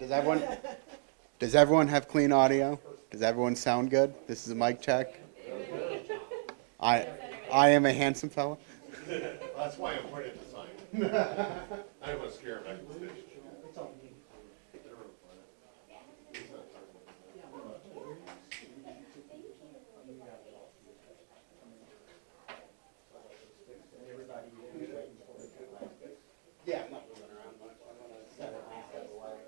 right, does everyone have clean audio? Does everyone sound good? This is a mic check. I am a handsome fella. That's why I'm pointing at the sign. I don't want to scare him back to the station. Yeah, I'm not moving around much. I'm gonna set it and step away.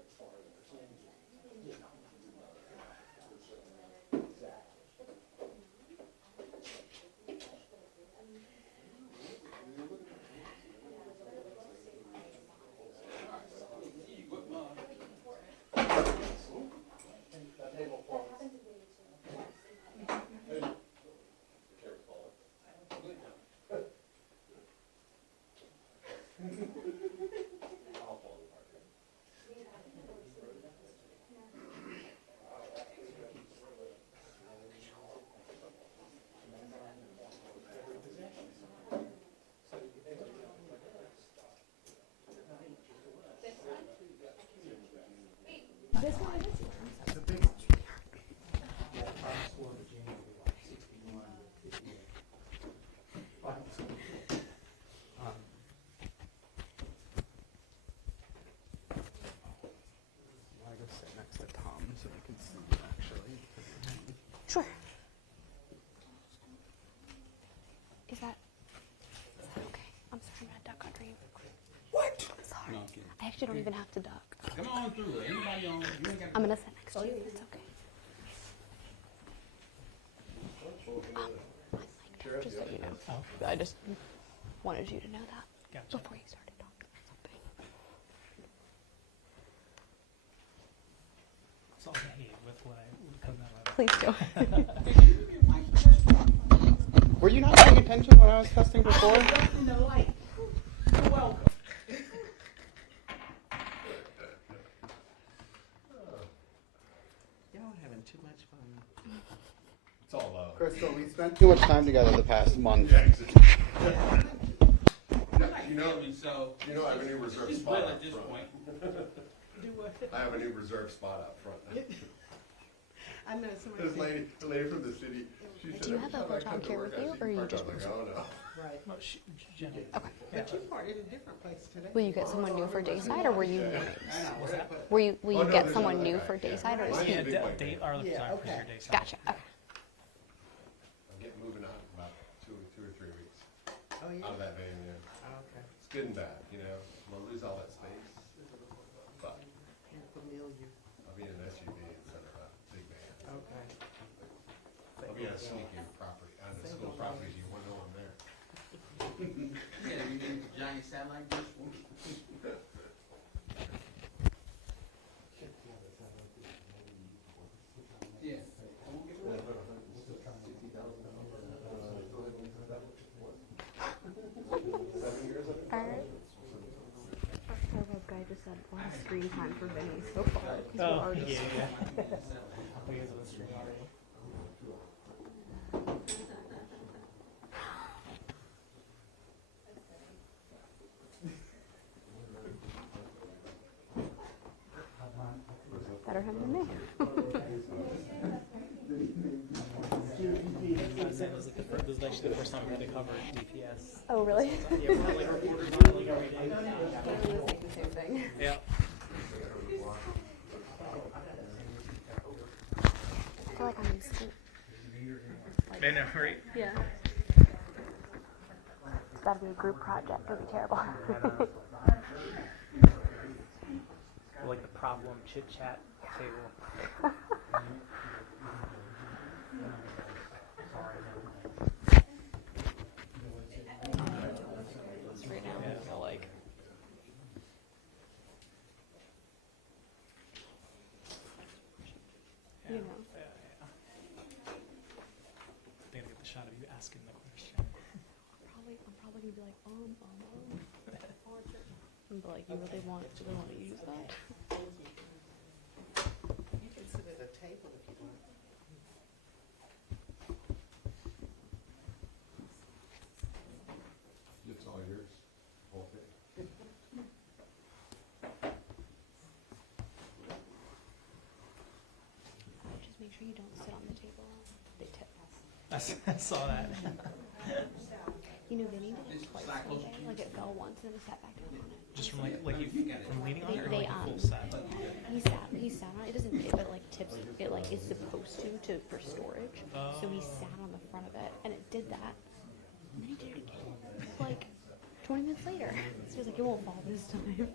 Sure. Is that okay? I'm sorry, I'm gonna duck under you. What? I'm sorry. No, I'm kidding. I actually don't even have to duck. Come on through. Anybody on? You ain't got I'm gonna sit next to you. It's okay. Just so you know. I just wanted you to know that before you started talking or something. That's all I need with what I come out of. Please do. Were you not paying attention when I was testing before? You're welcome. Y'all having too much fun. It's all love. Crystal, we spent too much time together the past month. Yeah, exactly. You know me, so You know I have a new reserve it's spot well up at this front. point. Do what? I have a new reserve spot up front. I know somebody This said, lady, the lady from the city, she said, Do you every have a time I hotel come to care work, with I you, see or you parked. just I was like, oh no. right. Well, Jenny. Okay. But you parked in a different place today. Will you get someone new for dayside, or were you? What's that? Will you Oh, no, get there's someone another new guy, for yeah. dayside, or is Mine's he? a big white Day, van. our Yeah, sorry, okay. your day side. Gotcha. Okay. I'm getting moving out in about two or 3 weeks Oh, yeah? out of that van, yeah. Oh, okay. It's good and bad, you know. I'm gonna lose all that space, but You're familiar. I'll be in an SUV instead of a big van. Okay. I'll be on a sneaky property, on the school properties, you won't know I'm there. Yeah, you need a giant satellite dish. Yeah. Our web guy just said a lot of screen time for Vinny so far. He's Oh, already yeah. We guys on the stream already. better him than me. This is actually the first time we really covered DPS. Oh, really? Yeah, we're like reporters on it like every day. We was like the same thing. Yeah. I feel like I'm in school. I know, right? Yeah. It's got to be a group project. It'll be terrible. Like the problem chit chat table. Right now, I feel like. You know. They gotta get the shot of you asking the question. I'm probably gonna be like, And be like, you really want to use that? You can sit at a table if you want. It's all yours, whole thing. sure you don't sit on the table. They tip. I saw that. You know, they needed it twice today. Like it fell once and then he sat back down on it. Just from like you from leaning on it or They, like a full set? He sat on it. It doesn't dip, it like tips. It like is supposed to for storage. So he sat on the front of it and it did that. And then he did it again. Like 20 minutes later. So he was like, it won't fall this time.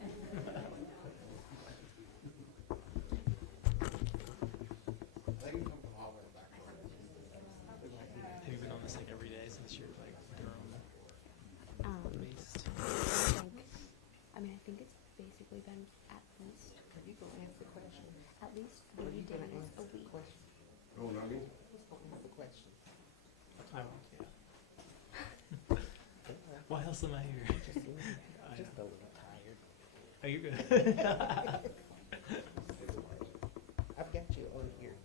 Have you been on this like every day since you're like Durham based? I think it's basically been at least You gonna ask the question? 3 days a week. Oh, not me? Who's gonna ask the question? I won't, yeah. Why else am I here? I Just know. a little tired. Oh, you're good. I've got you on here.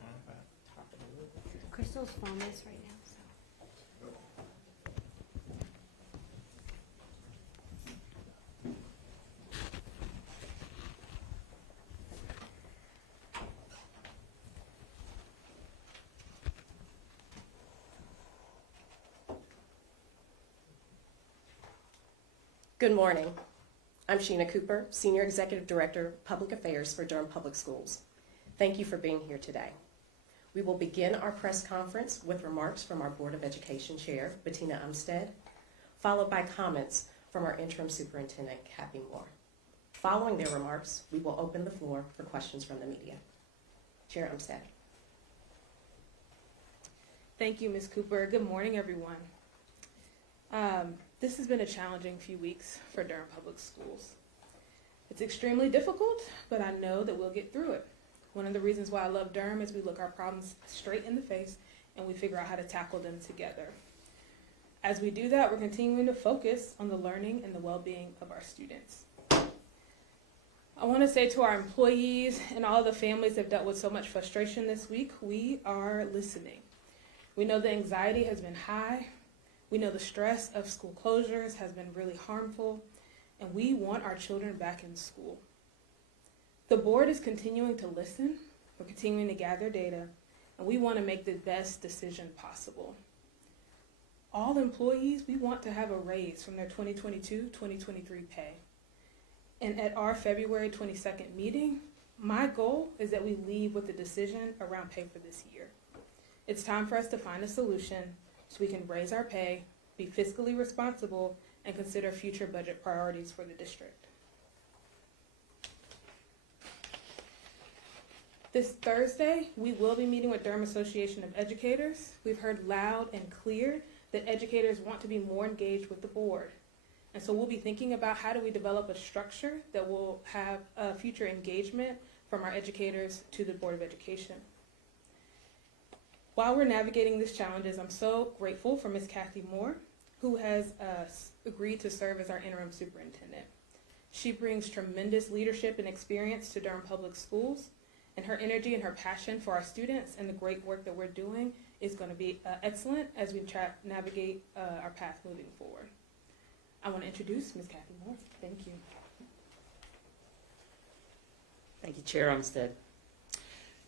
Okay. Top of the list. Crystal's filming this right now, so. Good morning. I'm Sheena Cooper, Senior Executive Director, Public Affairs for Durham Public Schools. Thank you for being here today. We will begin our press conference with remarks from our Board of Education Chair, Bettina Umstead, followed by comments from our interim superintendent, Catty Moore. Following their remarks, we will open the floor for questions from the media. Chair Umstead. Thank you, Ms. Cooper. Good morning, everyone. This has been a challenging few weeks for Durham Public Schools. It's extremely difficult, but I know that we'll get through it. One of the reasons why I love Durham is we look our problems straight in the face and we figure out how to tackle them together. As we do that, we're continuing to focus on the learning and the well-being of our students. I want to say to our employees and all the families that have dealt with so much frustration this week, we are listening. We know the anxiety has been high. We know the stress of school closures has been really harmful, and we want our children back in school. The board is continuing to listen. We're continuing to gather data, and we want to make the best decision possible. All employees, we want to have a raise from their 2022-2023 pay. And at our February 22nd meeting, my goal is that we leave with a decision around pay for this year. It's time for us to find a solution so we can raise our pay, be fiscally responsible, and consider future budget priorities for the district. This Thursday, we will be meeting with Durham Association of Educators. We've heard loud and clear that educators want to be more engaged with the board. And so we'll be thinking about how do we develop a structure that will have a future engagement from our educators to the Board of Education. While we're navigating these challenges, I'm so grateful for Ms. Catty Moore, who has agreed to serve as our interim superintendent. She brings tremendous leadership and experience to Durham Public Schools, and her energy and her passion for our students and the great work that we're doing is going to be excellent as we navigate our path moving forward. I want to introduce Ms. Catty Moore. Thank you. Thank you, Chair Umstead.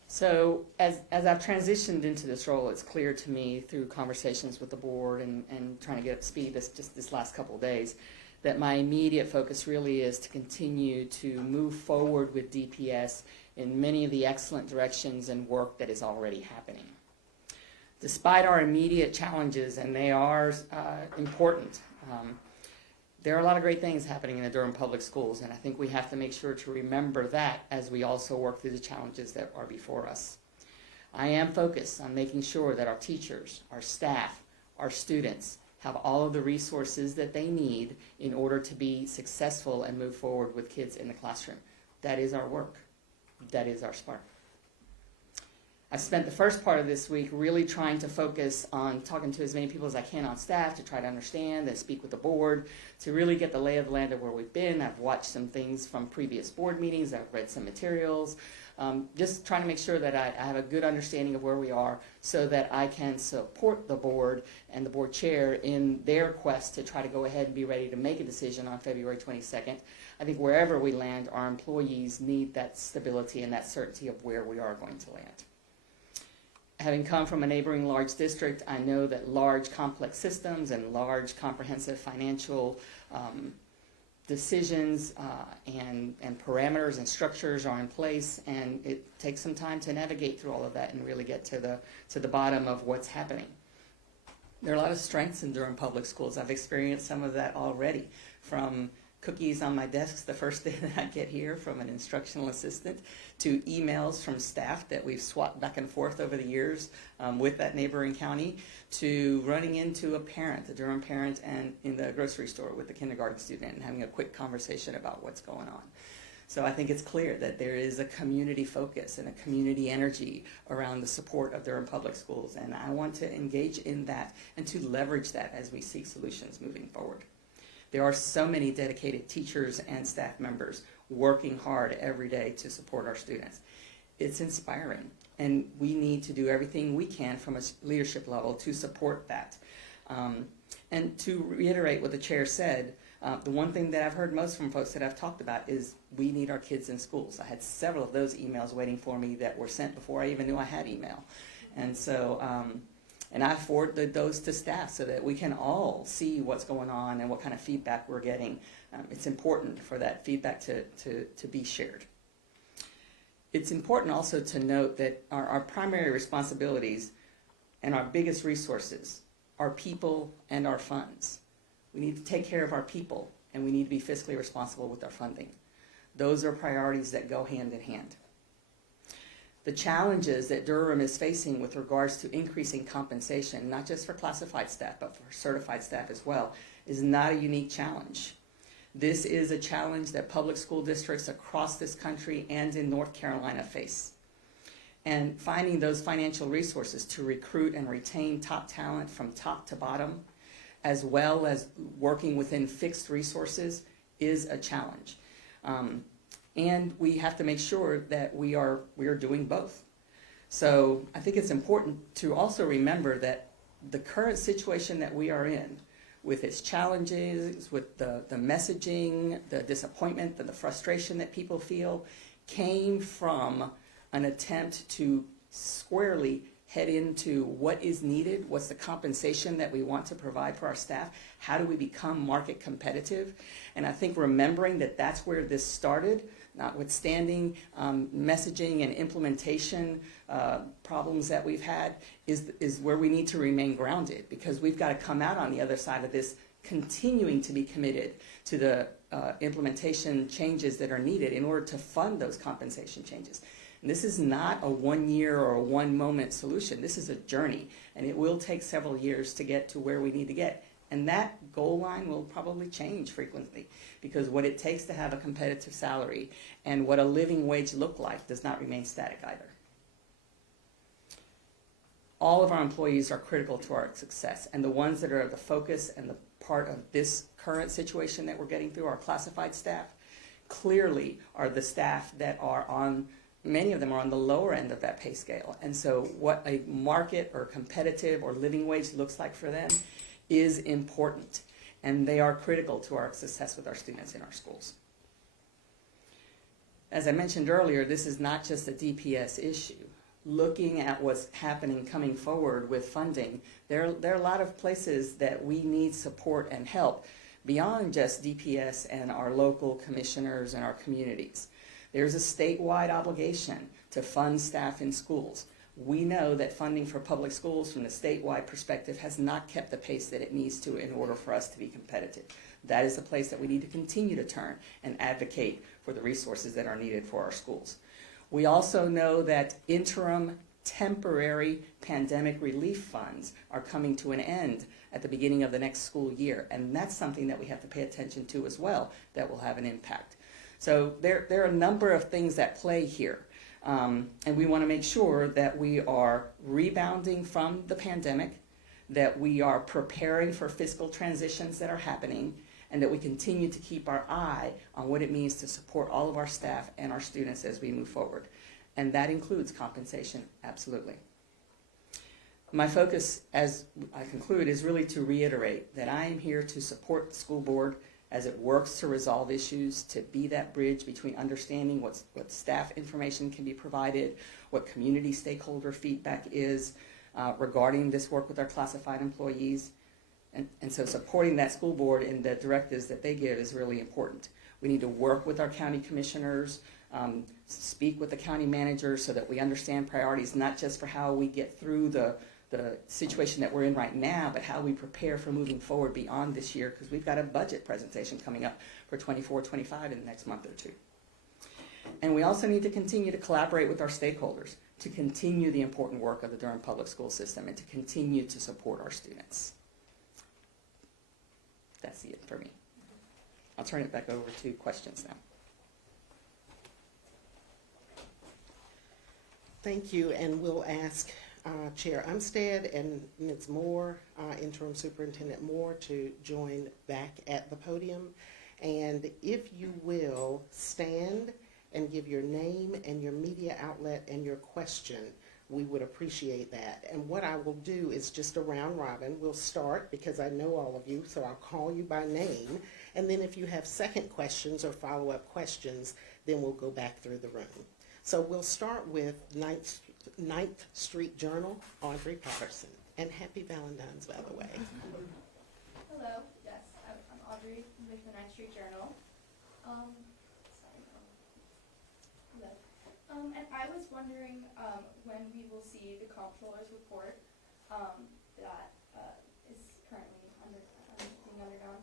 So as I've transitioned into this role, it's clear to me through conversations with the board and trying to get up to speed this last couple of days that my immediate focus really is to continue to move forward with DPS in many of the excellent directions and work that is already happening. Despite our immediate challenges, and they are important, there are a lot of great things happening in the Durham Public Schools, and I think we have to make sure to remember that as we also work through the challenges that are before us. I am focused on making sure that our teachers, our staff, our students have all of the resources that they need in order to be successful and move forward with kids in the classroom. That is our work. That is our spark. I've spent the first part of this week really trying to focus on talking to as many people as I can on staff to try to understand and speak with the board to really get the lay of the land of where we've been. I've watched some things from previous board meetings. I've read some materials. Just trying to make sure that I have a good understanding of where we are so that I can support the board and the board chair in their quest to try to go ahead and be ready to make a decision on February 22nd. I think wherever we land, our employees need that stability and that certainty of where we are going to land. Having come from a neighboring large district, I know that large complex systems and large comprehensive financial decisions and parameters and structures are in place, and it takes some time to navigate through all of that and really get to the bottom of what's happening. There are a lot of strengths in Durham Public Schools. I've experienced some of that already, from cookies on my desks the first day that I get here from an instructional assistant, to emails from staff that we've swapped back and forth over the years with that neighboring county, to running into a parent, a Durham parent, and in the grocery store with the kindergarten student and having a quick conversation about what's going on. So I think it's clear that there is a community focus and a community energy around the support of Durham Public Schools, and I want to engage in that and to leverage that as we seek solutions moving forward. There are so many dedicated teachers and staff members working hard every day to support our students. It's inspiring, and we need to do everything we can from a leadership level to support that. And to reiterate what the chair said, the one thing that I've heard most from folks that I've talked about is we need our kids in schools. I had several of those emails waiting for me that were sent before I even knew I had email. And so, and I forwarded those to staff so that we can all see what's going on and what kind of feedback we're getting. It's important for that feedback to be shared. It's important also to note that our primary responsibilities and our biggest resources are people and our funds. We need to take care of our people, and we need to be fiscally responsible with our funding. Those are priorities that go hand in hand. The challenges that Durham is facing with regards to increasing compensation, not just for classified staff, but for certified staff as well, is not a unique challenge. This is a challenge that public school districts across this country and in North Carolina face. And finding those financial resources to recruit and retain top talent from top to bottom, as well as working within fixed resources, is a challenge. And we have to make sure that we are doing both. So I think it's important to also remember that the current situation that we are in, with its challenges, with the messaging, the disappointment, and the frustration that people feel, came from an attempt to squarely head into what is needed, what's the compensation that we want to provide for our staff, how do we become market competitive. And I think remembering that that's where this started, notwithstanding messaging and implementation problems that we've had, is where we need to remain grounded, because we've got to come out on the other side of this continuing to be committed to the implementation changes that are needed in order to fund those compensation changes. And this is not a 1 year or a 1 moment solution. This is a journey, and it will take several years to get to where we need to get. And that goal line will probably change frequently, because what it takes to have a competitive salary and what a living wage look like does not remain static either. All of our employees are critical to our success, and the ones that are the focus and the part of this current situation that we're getting through, our classified staff, clearly are the staff that are on, many of them are on the lower end of that pay scale. And so what a market or competitive or living wage looks like for them is important, and they are critical to our success with our students in our schools. As I mentioned earlier, this is not just a DPS issue. Looking at what's happening coming forward with funding, there are a lot of places that we need support and help beyond just DPS and our local commissioners and our communities. There's a statewide obligation to fund staff in schools. We know that funding for public schools from the statewide perspective has not kept the pace that it needs to in order for us to be competitive. That is a place that we need to continue to turn and advocate for the resources that are needed for our schools. We also know that interim temporary pandemic relief funds are coming to an end at the beginning of the next school year, and that's something that we have to pay attention to as well that will have an impact. So there are a number of things that play here. And we want to make sure that we are rebounding from the pandemic, that we are preparing for fiscal transitions that are happening, and that we continue to keep our eye on what it means to support all of our staff and our students as we move forward. And that includes compensation, absolutely. My focus, as I conclude, is really to reiterate that I am here to support the school board as it works to resolve issues, to be that bridge between understanding what staff information can be provided, what community stakeholder feedback is regarding this work with our classified employees. And so supporting that school board in the directives that they give is really important. We need to work with our county commissioners, speak with the county manager so that we understand priorities, not just for how we get through the situation that we're in right now, but how we prepare for moving forward beyond this year, because we've got a budget presentation coming up for 24-25 in the next month or two. And we also need to continue to collaborate with our stakeholders to continue the important work of the Durham Public School system and to continue to support our students. That's it for me. I'll turn it back over to questions now. Thank you, and we'll ask Chair Umstead and Ms. Moore, Interim Superintendent Moore, to join back at the podium. And if you will, stand and give your name and your media outlet and your question, we would appreciate that. And what I will do is just a round robin. We'll start, because I know all of you, so I'll call you by name. And then if you have second questions or follow-up questions, then we'll go back through the room. So we'll start with 9th Street Journal, Audrey Patterson. And happy Valentine's, by the way. Hello, yes, I'm Audrey with the 9th Street Journal. And I was wondering when we will see the comptroller's report that is currently being undergone,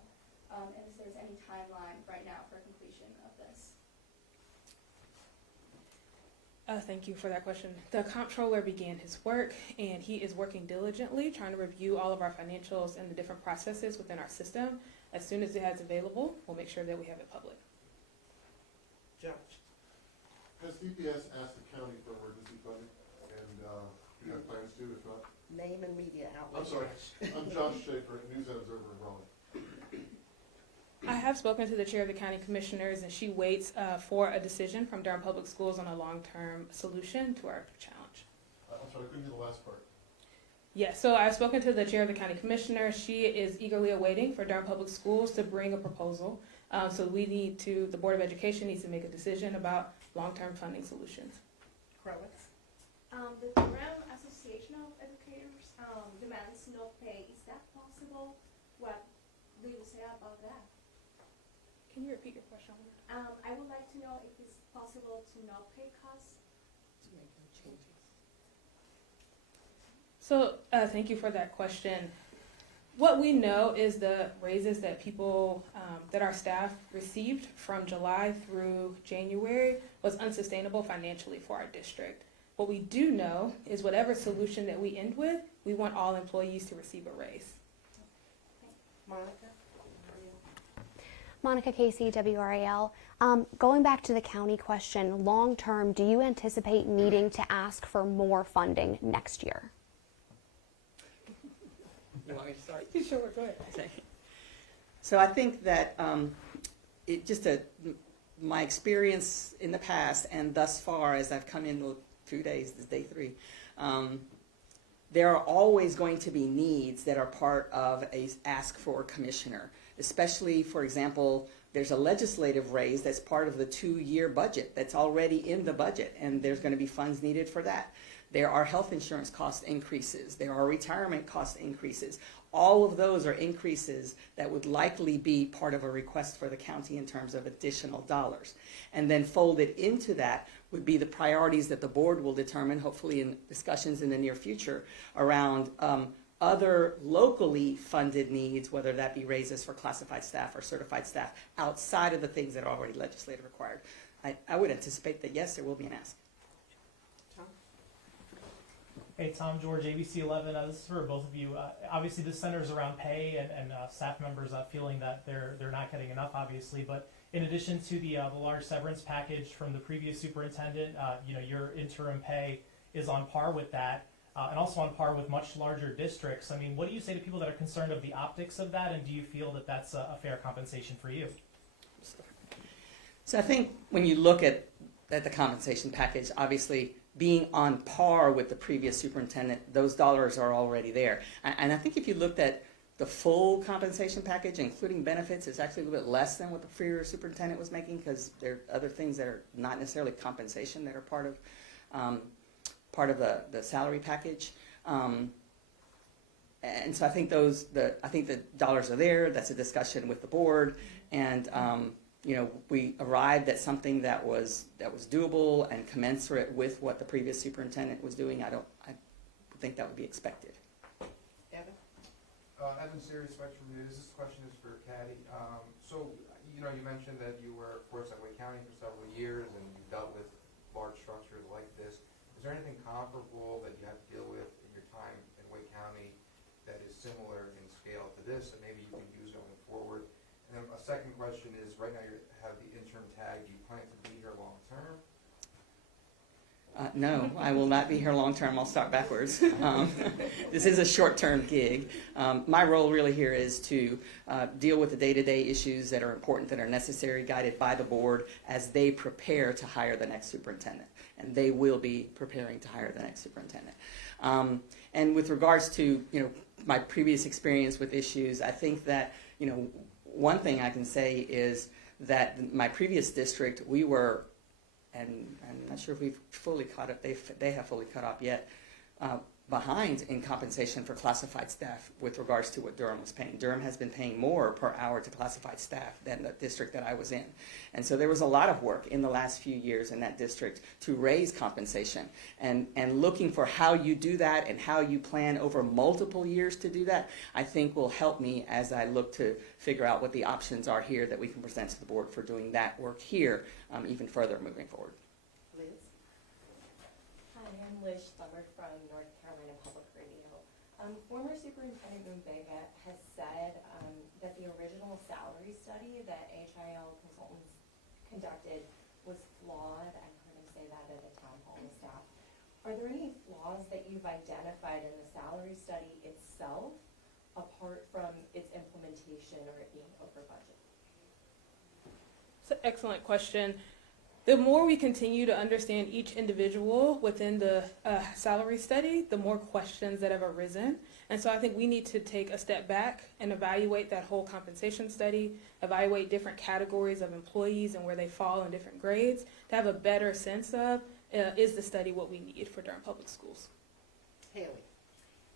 and if there's any timeline right now for completion of this. Thank you for that question. The comptroller began his work, and he is working diligently trying to review all of our financials and the different processes within our system. As soon as it has available, we'll make sure that we have it public. Josh. Has DPS asked the county for emergency funding, and do you have plans to, if not? Name and media outlet. I'm sorry, I'm Josh Schaefer, News and Observer in Raleigh. I have spoken to the chair of the county commissioners, and she waits for a decision from Durham Public Schools on a long-term solution to our challenge. I'm sorry, I couldn't hear the last part. Yes, so I've spoken to the chair of the county commissioner. She is eagerly awaiting for Durham Public Schools to bring a proposal. So the Board of Education needs to make a decision about long-term funding solutions. Crowitz. The Durham Association of Educators demands no pay. Is that possible? What do you say about that? Can you repeat your question? I would like to know if it's possible to not pay costs. To make no changes. So thank you for that question. What we know is the raises that people, that our staff received from July through January was unsustainable financially for our district. What we do know is whatever solution that we end with, we want all employees to receive a raise. Monica. Monica Casey, WRAL. Going back to the county question, long term, do you anticipate needing to ask for more funding next year? You want me to start? Sure, go ahead. So I think that my experience in the past and thus far as I've come in 2 days, this is day 3, there are always going to be needs that are part of a ask for a commissioner, especially, for example, there's a legislative raise that's part of the 2-year budget that's already in the budget, and there's going to be funds needed for that. There are health insurance cost increases. There are retirement cost increases. All of those are increases that would likely be part of a request for the county in terms of additional dollars. And then folded into that would be the priorities that the board will determine, hopefully in discussions in the near future, around other locally funded needs, whether that be raises for classified staff or certified staff, outside of the things that are already legislatively required. I would anticipate that, yes, there will be an ask. Hey, Tom George, ABC 11. This is for both of you. Obviously, this centers around pay and staff members feeling that they're not getting enough, obviously. But in addition to the large severance package from the previous superintendent, your interim pay is on par with that, and also on par with much larger districts. I mean, what do you say to people that are concerned of the optics of that, and do you feel that that's a fair compensation for you? So I think when you look at the compensation package, obviously, being on par with the previous superintendent, those dollars are already there. And I think if you looked at the full compensation package, including benefits, is actually a little bit less than what the previous superintendent was making, because there are other things that are not necessarily compensation that are part of the salary package. And so I think I think the dollars are there. That's a discussion with the board, and we arrived at something that was doable and commensurate with what the previous superintendent was doing. I think that would be expected. Evan? Evan Series, Spectrum News. This question is for Catty. So, you mentioned that you were, of course, at Wake County for several years, and you dealt with large structures like this. Is there anything comparable that you had to deal with in your time in Wake County that is similar in scale to this, and maybe you can use going forward? And then a second question is, right now you have the interim tag. Do you plan to be here long term? No, I will not be here long term. I'll start backwards. This is a short-term gig. My role really here is to deal with the day-to-day issues that are important, that are necessary, guided by the board as they prepare to hire the next superintendent. And they will be preparing to hire the next superintendent. And with regards to my previous experience with issues, I think that one thing I can say is that my previous district, we were, and I'm not sure if we've fully caught up, they have fully caught up yet, behind in compensation for classified staff with regards to what Durham was paying. Durham has been paying more per hour to classified staff than the district that I was in. And so there was a lot of work in the last few years in that district to raise compensation. And looking for how you do that and how you plan over multiple years to do that, I think will help me as I look to figure out what the options are here that we can present to the board for doing that work here even further moving forward. Liz? Hi, I'm Liz Summer from North Carolina Public Radio. Former Superintendent Mbega has said that the original salary study that HIL consultants conducted was flawed. I heard him say that at a town hall with staff. Are there any flaws that you've identified in the salary study itself, apart from its implementation or it being over budget? It's an excellent question. The more we continue to understand each individual within the salary study, the more questions that have arisen. And so I think we need to take a step back and evaluate that whole compensation study, evaluate different categories of employees and where they fall in different grades to have a better sense of, is the study what we need for Durham Public Schools? Haley?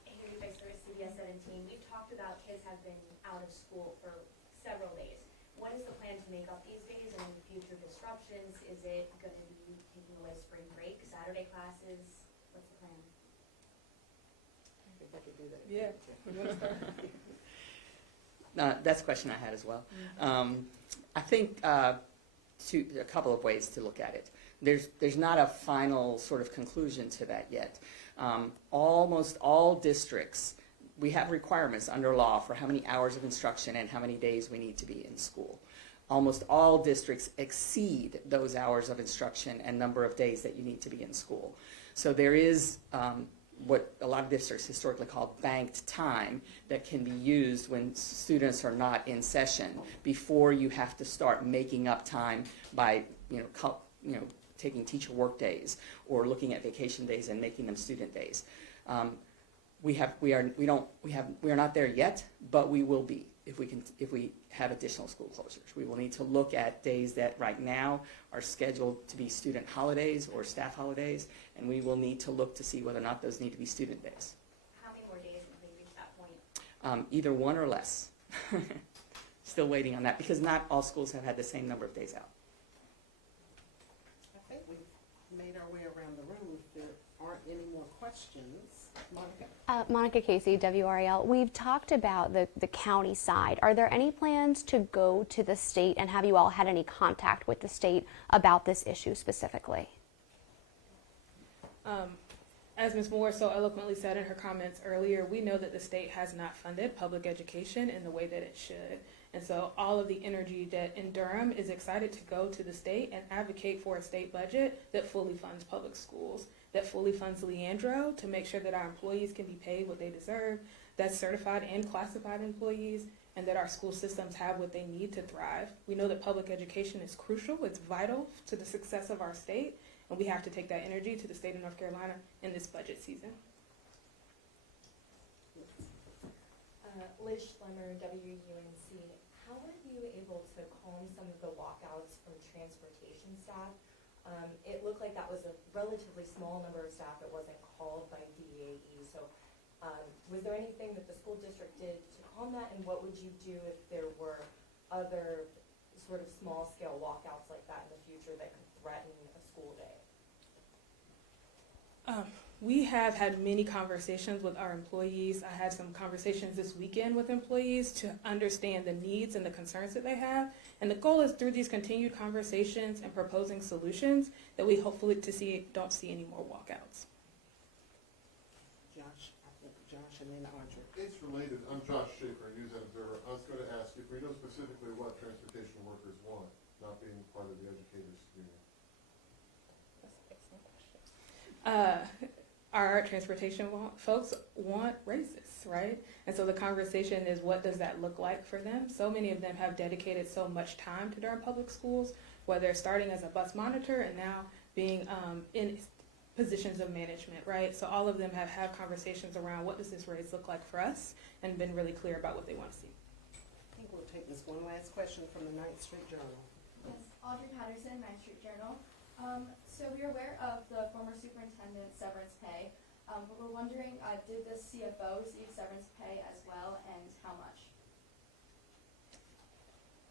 Haley Fixer, CBS 17. We've talked about kids have been out of school for several days. What is the plan to make up these days and any future disruptions? Is it going to be taking away spring break, Saturday classes? What's the plan? I think I could do that. Yeah. You want to start? That's a question I had as well. I think a couple of ways to look at it. There's not a final sort of conclusion to that yet. Almost all districts, we have requirements under law for how many hours of instruction and how many days we need to be in school. Almost all districts exceed those hours of instruction and number of days that you need to be in school. So there is what a lot of districts historically call banked time that can be used when students are not in session before you have to start making up time by taking teacher work days or looking at vacation days and making them student days. We are not there yet, but we will be if we have additional school closures. We will need to look at days that right now are scheduled to be student holidays or staff holidays, and we will need to look to see whether or not those need to be student days. How many more days until you reach that point? Either one or less. Still waiting on that because not all schools have had the same number of days out. I think we've made our way around the room. If there aren't any more questions, Monica? Monica Casey, WRAL. We've talked about the county side. Are there any plans to go to the state, and have you all had any contact with the state about this issue specifically? As Ms. Moore so eloquently said in her comments earlier, we know that the state has not funded public education in the way that it should. And so all of the energy that in Durham is excited to go to the state and advocate for a state budget that fully funds public schools, that fully funds Leandro to make sure that our employees can be paid what they deserve, that's certified and classified employees, and that our school systems have what they need to thrive. We know that public education is crucial, it's vital to the success of our state, and we have to take that energy to the state of North Carolina in this budget season. Liz Schlemmer, WUNC. How were you able to calm some of the walkouts from transportation staff? It looked like that was a relatively small number of staff that wasn't called by DAE. So was there anything that the school district did to calm that? And what would you do if there were other sort of small scale walkouts like that in the future that could threaten a school day? We have had many conversations with our employees. I had some conversations this weekend with employees to understand the needs and the concerns that they have. And the goal is through these continued conversations and proposing solutions that we hopefully don't see any more walkouts. Josh, and then Audrey. It's related. I'm Josh Schaefer, News and Observer. I was going to ask if we know specifically what transportation workers want, not being part of the educators union. That's an excellent question. Our transportation folks want raises, right? And so the conversation is, what does that look like for them? So many of them have dedicated so much time to Durham Public Schools, whether starting as a bus monitor and now being in positions of management, right? So all of them have had conversations around what does this raise look like for us, and been really clear about what they want to see. I think we'll take this one last question from the 9th Street Journal. Yes, Audrey Patterson, 9th Street Journal. So we're aware of the former superintendent's severance pay, but we're wondering, did the CFO receive severance pay as well, and how much?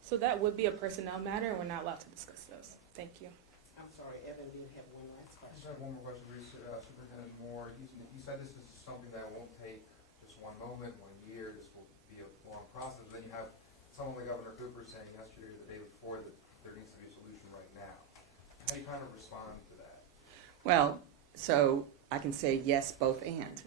So that would be a personnel matter, and we're not allowed to discuss those. Thank you. I'm sorry, Evan did have one last I just question. have one more question for you, Superintendent Moore. You said this is something that won't take just one moment, 1 year. This will be a long process. But then you have someone like Governor Cooper saying yesterday or the day before that there needs to be a solution right now. How do you kind of respond to that? Well, so I can say yes, both and.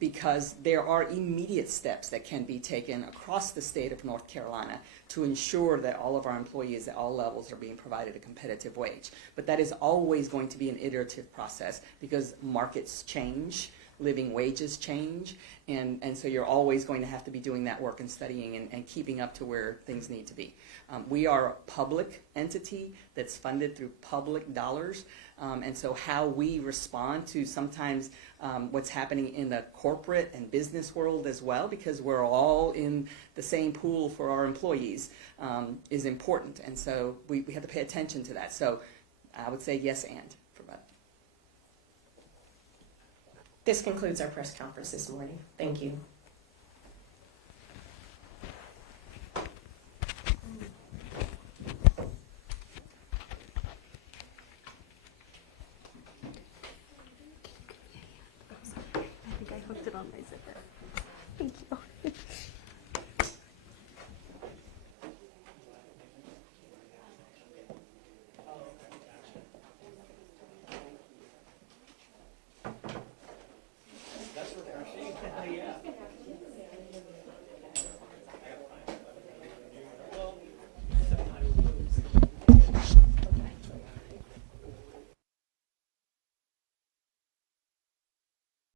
Because there are immediate steps that can be taken across the state of North Carolina to ensure that all of our employees at all levels are being provided a competitive wage. But that is always going to be an iterative process because markets change, living wages change, and so you're always going to have to be doing that work and studying and keeping up to where things need to be. We are a public entity that's funded through public dollars, and so how we respond to sometimes what's happening in the corporate and business world as well, because we're all in the same pool for our employees, is important, and so we have to pay attention to that. So I would say yes and for both. This concludes our press conference this morning. Thank you. I think I hooked it on my zipper.